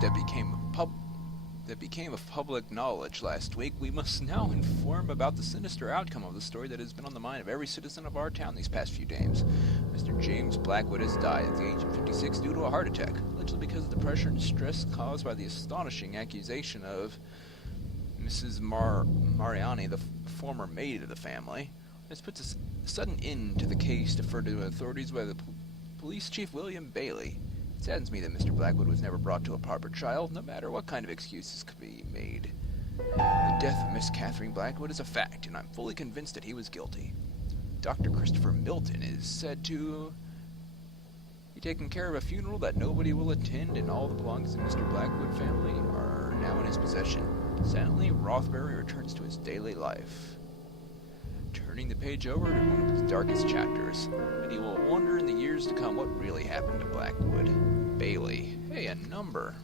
that became of public knowledge last week, we must now inform about the sinister outcome of the story that has been on the mind of every citizen of our town these past few days. Mr. James Blackwood has died at the age of 56 due to a heart attack, allegedly because of the pressure and stress caused by the astonishing accusation of Mrs. Mariani, the former maid of the family. This puts a sudden end to the case deferred to authorities by the police chief William Bailey. It saddens me that Mr. Blackwood was never brought to a proper trial, no matter what kind of excuses could be made. The death of Miss Catherine Blackwood is a fact, and I'm fully convinced that he was guilty. Dr. Christopher Milton is said to be taking care of a funeral that nobody will attend, and all the belongings of Mr. Blackwood family are now in his possession. Sadly, Rothbury returns to his daily life, turning the page over to one of his darkest chapters, and he will wonder in the years to come what really happened to Blackwood. Bailey. Hey, a number.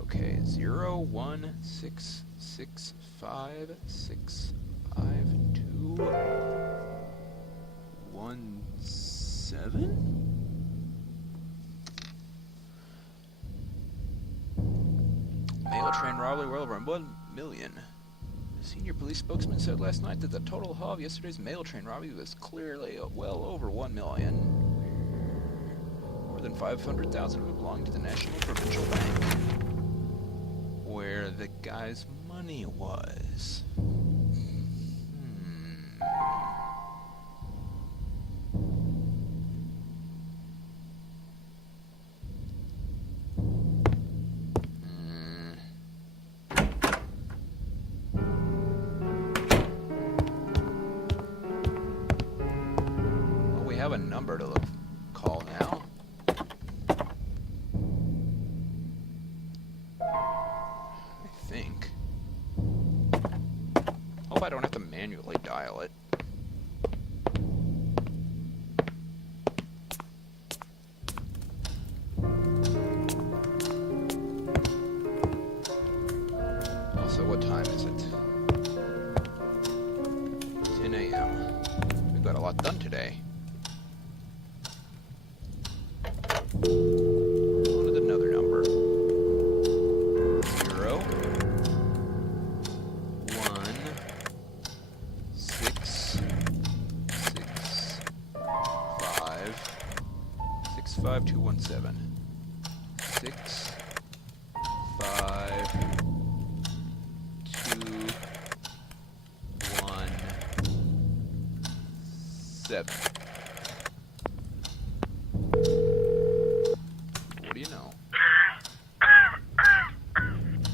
Okay, 01665652117. Mail train robbery well over 1 million. The senior police spokesman said last night that the total haul of yesterday's mail train robbery was clearly well over 1 million. More than 500,000 of it belonged to the National Provincial Bank, where the guy's money was. Well, we have a number to call now. Think. Hope I don't have to manually dial it. Also, what time is it? 10 a.m. We've got a lot done today. Wanted another number. 0 1 6 6 5 65217 6 5 2 1 7. What do you know?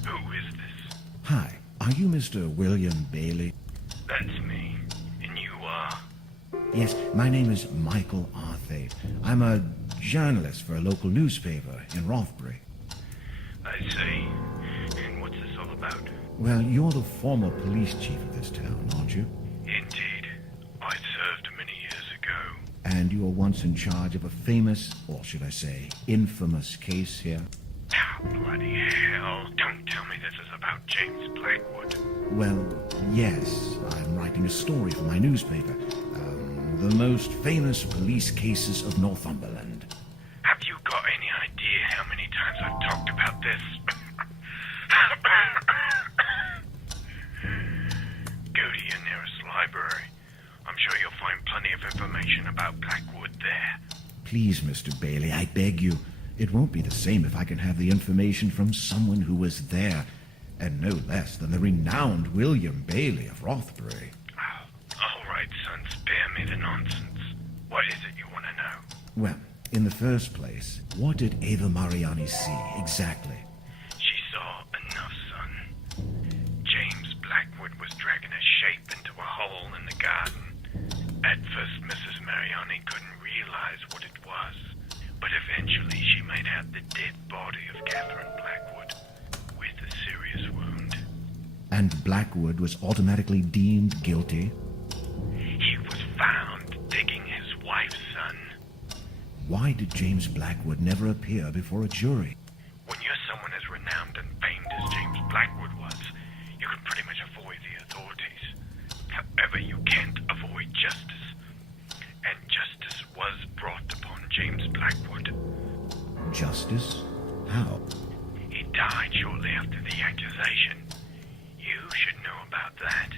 Who is this? Hi, are you Mr. William Bailey? That's me. And you are? Yes, my name is Michael Arthate. I'm a journalist for a local newspaper in Rothbury. I see. And what's this all about? Well, you're the former police chief of this town, aren't you? Indeed. I served many years ago. And you were once in charge of a famous, or should I say, infamous case here? Oh, bloody hell. Don't tell me this is about James Blackwood. Well, yes, I'm writing a story for my newspaper. The most famous police cases of Northumberland. Have you got any idea how many times I've talked about this? Go to your nearest library. I'm sure you'll find plenty of information about Blackwood there. Please, Mr. Bailey, I beg you. It won't be the same if I can have the information from someone who was there, and no less than the renowned William Bailey of Rothbury. Oh, all right, son, spare me the nonsense. What is it you want to know? Well, in the first place, what did Ava Mariani see exactly? She saw enough, son. James Blackwood was dragging a shape into a hole in the garden. At first, Mrs. Mariani couldn't realize what it was, but eventually she made out the dead body of Catherine Blackwood with a serious wound. And Blackwood was automatically deemed guilty? He was found digging his wife's son. Why did James Blackwood never appear before a jury? When you're someone as renowned and famed as James Blackwood was, you can pretty much avoid the authorities. However, you can't avoid justice. And justice was brought upon James Blackwood. Justice? How? He died shortly after the accusation. You should know about that.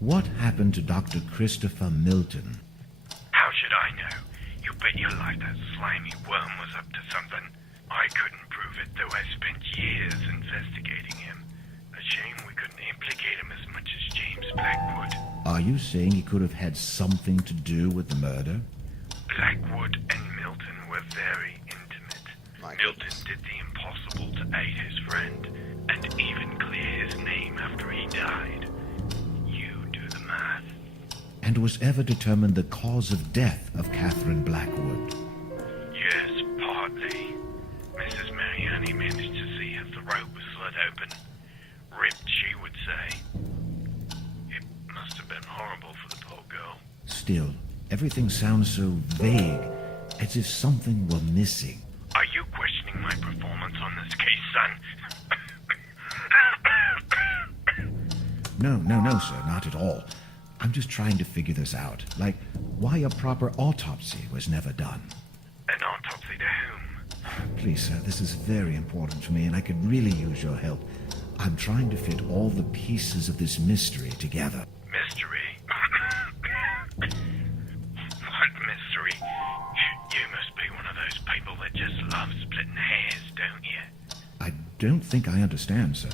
What happened to Dr. Christopher Milton? How should I know? You bet your life that slimy worm was up to something. I couldn't prove it, though I spent years investigating him. A shame we couldn't implicate him as much as James Blackwood. Are you saying he could have had something to do with the murder? Blackwood and Milton were very intimate. Milton did the impossible to aid his friend, and even clear his name after he died. You do the math. And was ever determined the cause of death of Catherine Blackwood? Yes, partly. Mrs. Mariani managed to see her throat was slit open. Ripped, she would say. It must have been horrible for the poor girl. Still, everything sounds so vague, as if something were missing. Are you questioning my performance on this case, son? No, sir, not at all. I'm just trying to figure this out. Like, why a proper autopsy was never done. An autopsy to whom? Please, sir, this is very important to me, and I could really use your help. I'm trying to fit all the pieces of this mystery together. Mystery? What mystery? You must be one of those people that just love splitting hairs, don't you? I don't think I understand, sir.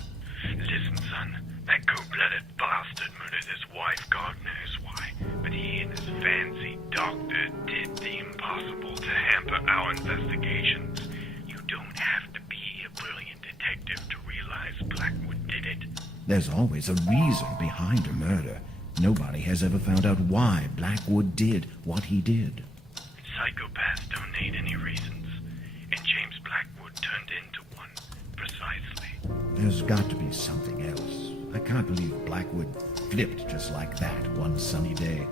Listen, son, that cold-blooded bastard murdered his wife, God knows why. But he and his fancy doctor did the impossible to hamper our investigations. You don't have to be a brilliant detective to realize Blackwood did it. There's always a reason behind a murder. Nobody has ever found out why Blackwood did what he did. Psychopaths don't need any reasons, and James Blackwood turned into one, precisely. There's got to be something else. I can't believe Blackwood flipped just like that one sunny day.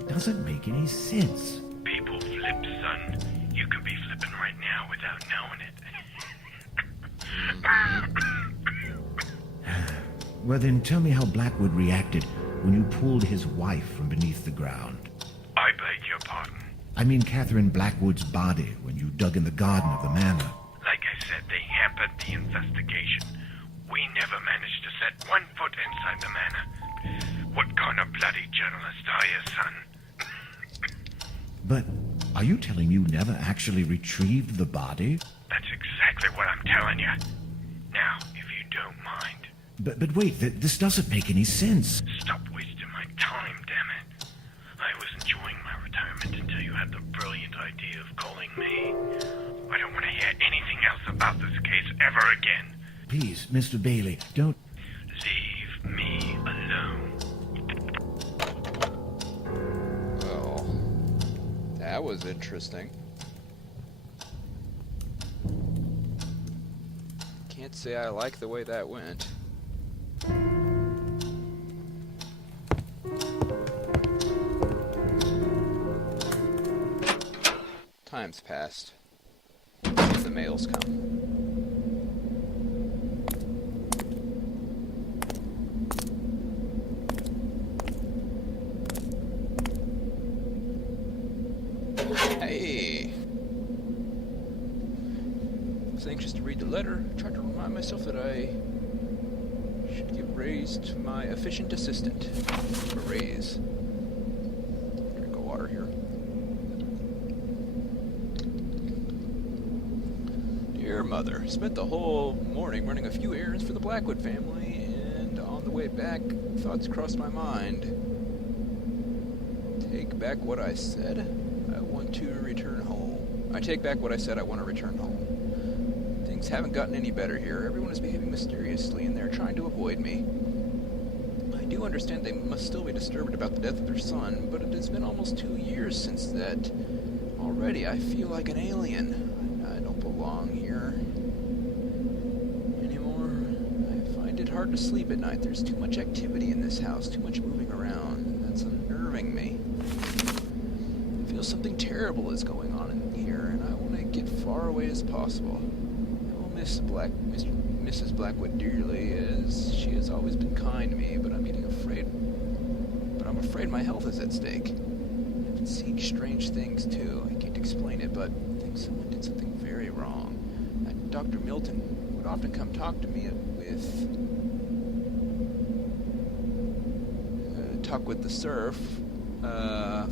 It doesn't make any sense. People flip, son. You could be flipping right now without knowing it. Well, then tell me how Blackwood reacted when you pulled his wife from beneath the ground. I beg your pardon. I mean Catherine Blackwood's body when you dug in the garden of the manor. Like I said, they hampered the investigation. We never managed to set one foot inside the manor. What kind of bloody journalist are you, son? But are you telling me you never actually retrieved the body? That's exactly what I'm telling you. Now, if you don't mind. But wait, this doesn't make any sense. Stop wasting my time, damn it. I was enjoying my retirement until you had the brilliant idea of calling me. I don't want to hear anything else about this case ever again. Please, Mr. Bailey, don't... Leave me alone. Well, that was interesting. Can't say I like the way that went. Time's passed. The mail's come. Hey! I was anxious to read the letter. I tried to remind myself that I should give raise to my efficient assistant. A raise. Drink of water here. Dear Mother, spent the whole morning running a few errands for the Blackwood family, and on the way back, thoughts crossed my mind. Take back what I said. I want to return home. I take back what I said. I want to return home. Things haven't gotten any better here. Everyone is behaving mysteriously, and they're trying to avoid me. I do understand they must still be disturbed about the death of their son, but it has been almost 2 years since that. Already, I feel like an alien. I don't belong here anymore. I find it hard to sleep at night. There's too much activity in this house, too much moving around, and that's unnerving me. I feel something terrible is going on in here, and I want to get far away as possible. I will miss Mrs. Blackwood dearly, as she has always been kind to me, but I'm getting afraid. But I'm afraid my health is at stake. I've been seeing strange things, too. I can't explain it, but I think someone did something very wrong. That Dr. Milton would often come talk to me talk with the surf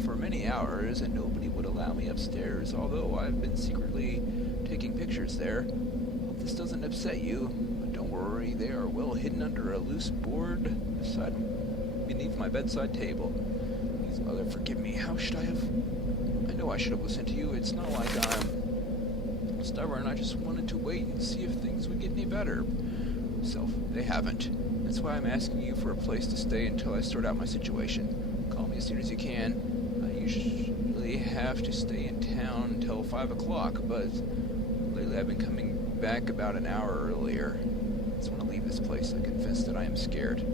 for many hours, and nobody would allow me upstairs, although I've been secretly taking pictures there. Hope this doesn't upset you, but don't worry, they are well hidden under a loose board beneath my bedside table. Please, Mother, forgive me. How should I have... I know I should have listened to you. It's not like I'm stubborn. I just wanted to wait and see if things would get any better. So, they haven't. That's why I'm asking you for a place to stay until I sort out my situation. Call me as soon as you can. I usually have to stay in town until 5 o'clock, but lately I've been coming back about an hour earlier. I just want to leave this place. I confess that I am scared.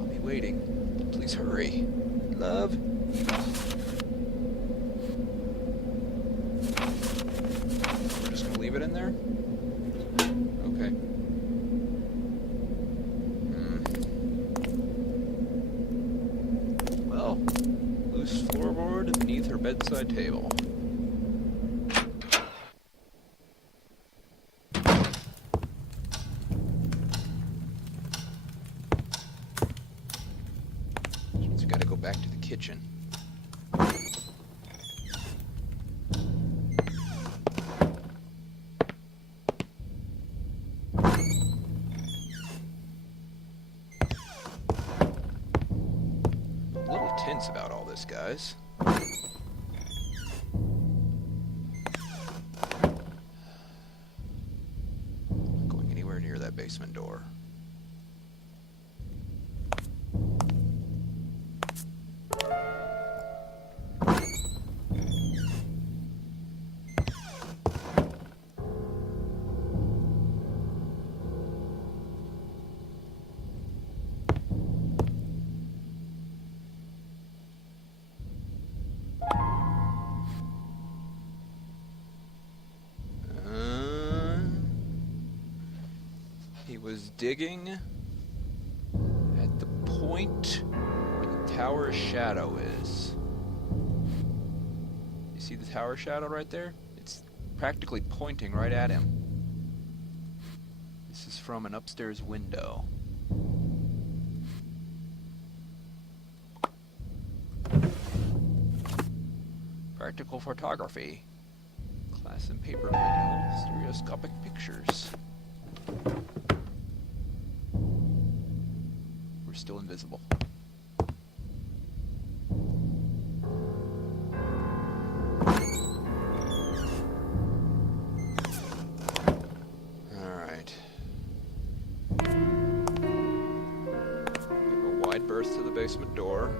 I'll be waiting. Please hurry. Love. We're just going to leave it in there? Okay. Well, loose floorboard beneath her bedside table. Means we gotta go back to the kitchen. A little tense about all this, guys. Not going anywhere near that basement door. He was digging at the point where the tower shadow is. You see the tower shadow right there? It's practically pointing right at him. This is from an upstairs window. Practical photography. Class and paper manual. Stereoscopic pictures. We're still invisible. Alright. Give a wide berth to the basement door.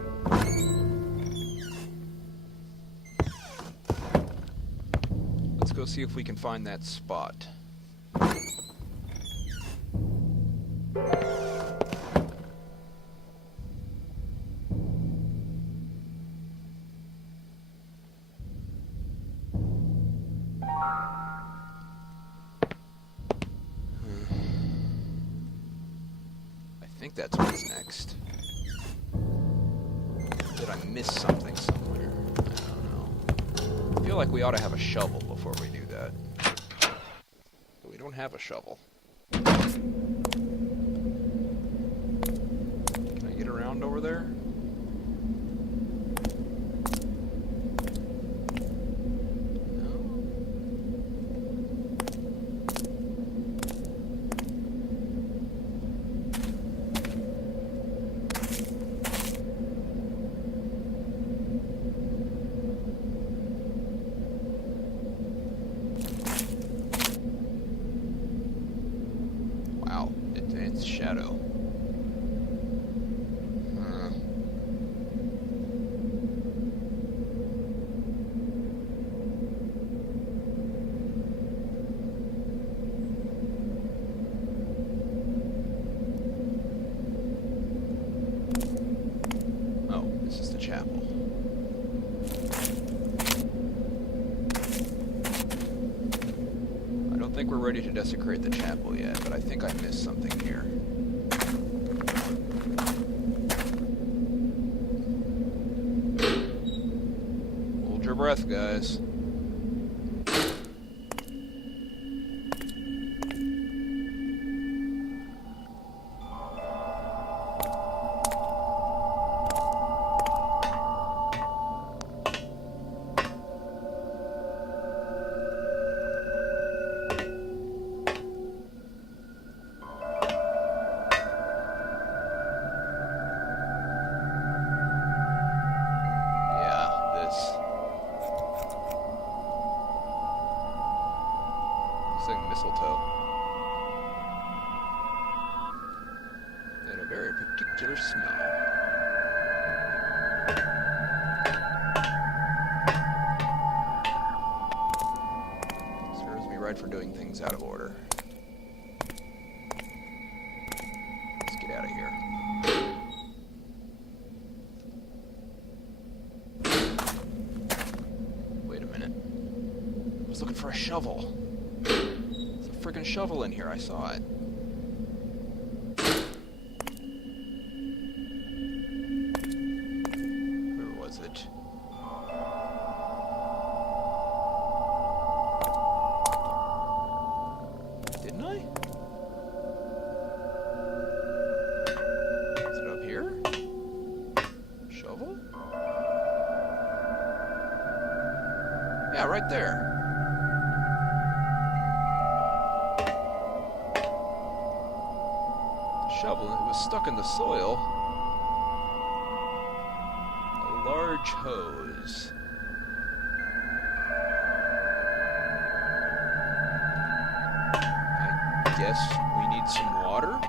Let's go see if we can find that spot. I think that's what's next. Did I miss something somewhere? I don't know. I feel like we ought to have a shovel before we do that. But we don't have a shovel. Can I get around over there? Wow, advanced shadow. Oh, this is the chapel. I don't think we're ready to desecrate the chapel yet, but I think I missed something here. Hold your breath, guys. particular smell. Serves me right for doing things out of order. Let's get out of here. Wait a minute. I was looking for a shovel. There's a friggin' shovel in here. I saw it. Where was it? Didn't I? Is it up here? Shovel? Yeah, right there. Shovel, and it was stuck in the soil. A large hose. I guess we need some water?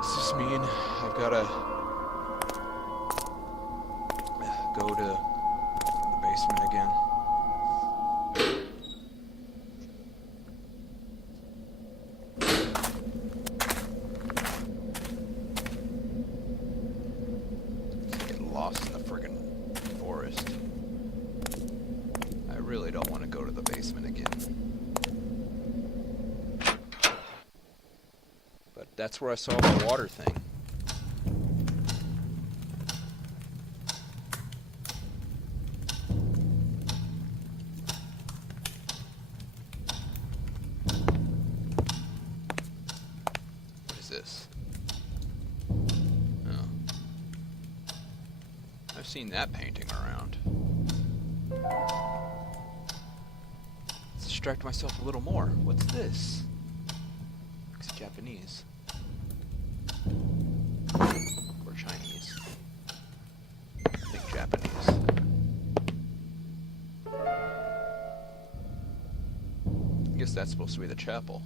Does this mean I've gotta go to the basement again? Get lost in the friggin' forest. I really don't want to go to the basement again. But that's where I saw the water thing. What is this? Oh. I've seen that painting around. Let's distract myself a little more. What's this? Looks Japanese. Or Chinese. I think Japanese. I guess that's supposed to be the chapel.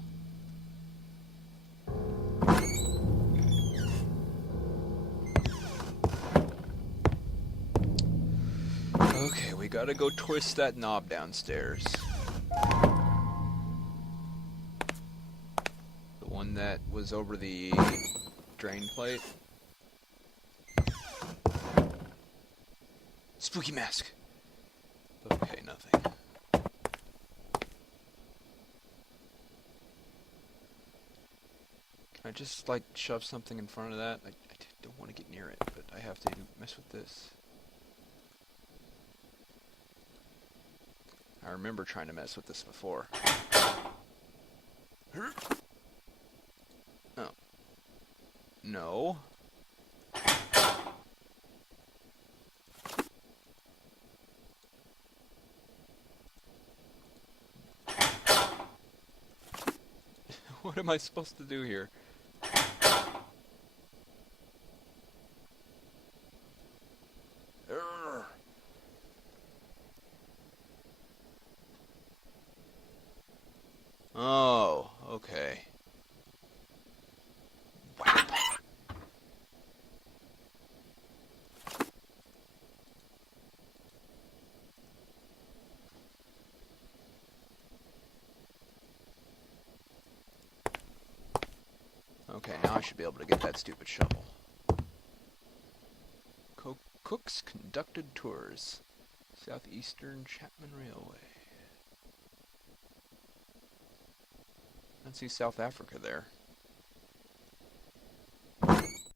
Okay, we gotta go twist that knob downstairs. The one that was over the drain plate. Spooky mask. Okay, nothing. Can I just, like, shove something in front of that? I don't want to get near it, but I have to mess with this. I remember trying to mess with this before. Oh. No. What am I supposed to do here? Urgh. Oh, okay. Whap. Okay, now I should be able to get that stupid shovel. Cooks conducted tours. Southeastern Chapman Railway. I see South Africa there.